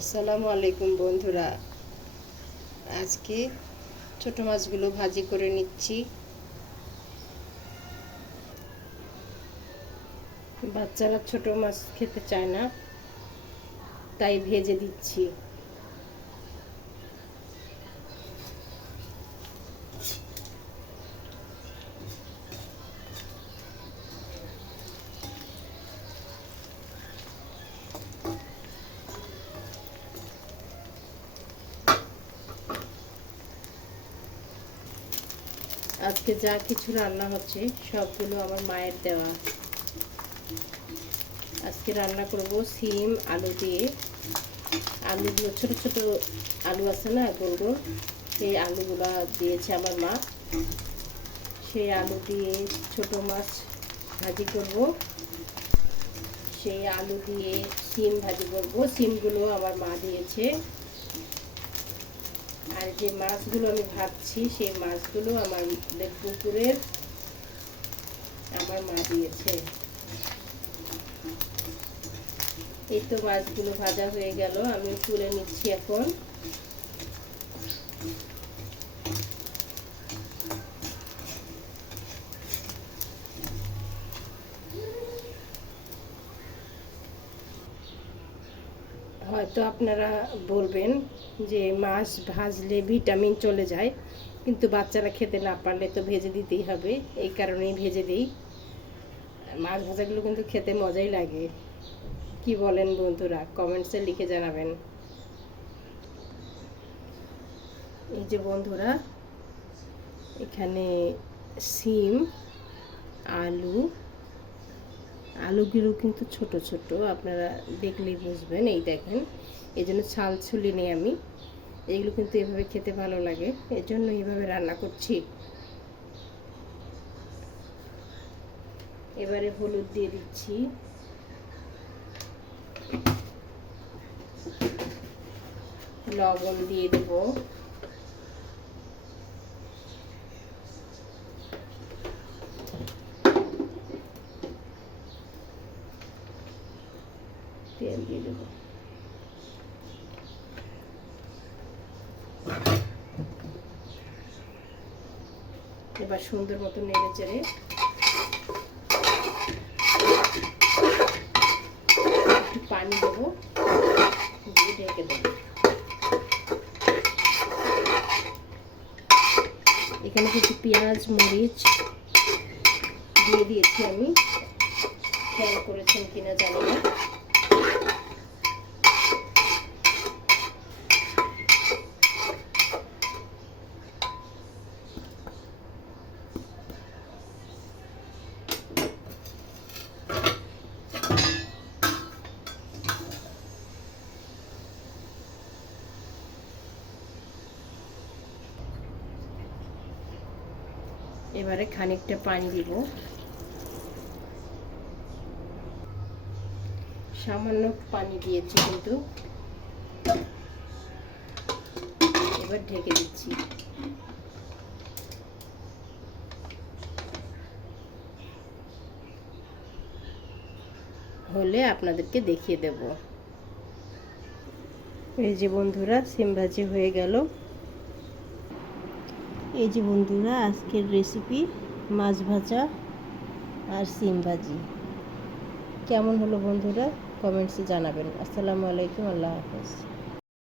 আসসালামু আলাইকুম বন্ধুরা। আজকে ছোট মাছগুলো ভাজি করে নিচ্ছি। বাচ্চারা ছোট মাছ খেতে চায় না, তাই ভেজে দিচ্ছি। আজকে যা কিছু রান্না হচ্ছে, সবগুলো আমার মায়ের দেওয়া। আজকে রান্না করব সিম, আলু দিয়ে। আলুগুলো, ছোট ছোট আলু আছে না, গোল গোল, সেই আলুগুলো দিয়েছে আমার মা। সেই আলু দিয়ে ছোট মাছ ভাজি করব। সেই আলু দিয়ে সিম ভাজি করব। সিমগুলো আমার মা দিয়েছে। আর যে মাছগুলো আমি ভাবছি, সেই মাছগুলো আমাদের পুকুরের আমার মা দিয়েছে। এই তো মাছগুলো ভাজা হয়ে গেল, আমি তুলে নিচ্ছি এখন। হয়তো আপনারা বলবেন যে মাছ ভাজলে ভিটামিন চলে যায়, কিন্তু বাচ্চারা খেতে না পারলে তো ভেজে দিতেই হবে, এই কারণেই ভেজে দিই। মাছ ভাজাগুলো কিন্তু খেতে মজাই লাগে। কি বলেন বন্ধুরা? কমেন্টসে লিখে জানাবেন। এই যে বন্ধুরা, এখানে সিম, আলু আলুগুলো কিন্তু ছোট ছোট, আপনারা দেখলেই বুঝবেন। এই দেখেন, এই জন্য ছাল ছুলি নেই আমি। এগুলো কিন্তু এভাবে খেতে ভালো লাগে এর জন্য এইভাবে রান্না করছি। এবারে হলুদ দিয়ে দিচ্ছি। লবণ দিয়ে দেব। তেল দিয়ে দেবো। এবার সুন্দর মতো নেড়ে চেড়ে একটু পানি দেবো, দিয়ে ঢেকে দেবো। এখানে কিছু পেঁয়াজ, মরিচ দিয়ে দিয়েছি আমি। খেয়াল করেছেন কিনা জানি না। এবারে খানিকটা পানি দিব। সামান্য পানি দিয়েছি কিন্তু। এবার ঢেকে দিচ্ছি। হলে আপনাদেরকে দেখিয়ে দেব। এই যে বন্ধুরা, সিম ভাজি হয়ে গেল। এই যে বন্ধুরা, আজকের রেসিপি মাছ ভাজা আর সিম ভাজি। কেমন হলো বন্ধুরা? কমেন্টসে জানাবেন। আসসালামু আলাইকুম, আল্লাহ হাফেজ।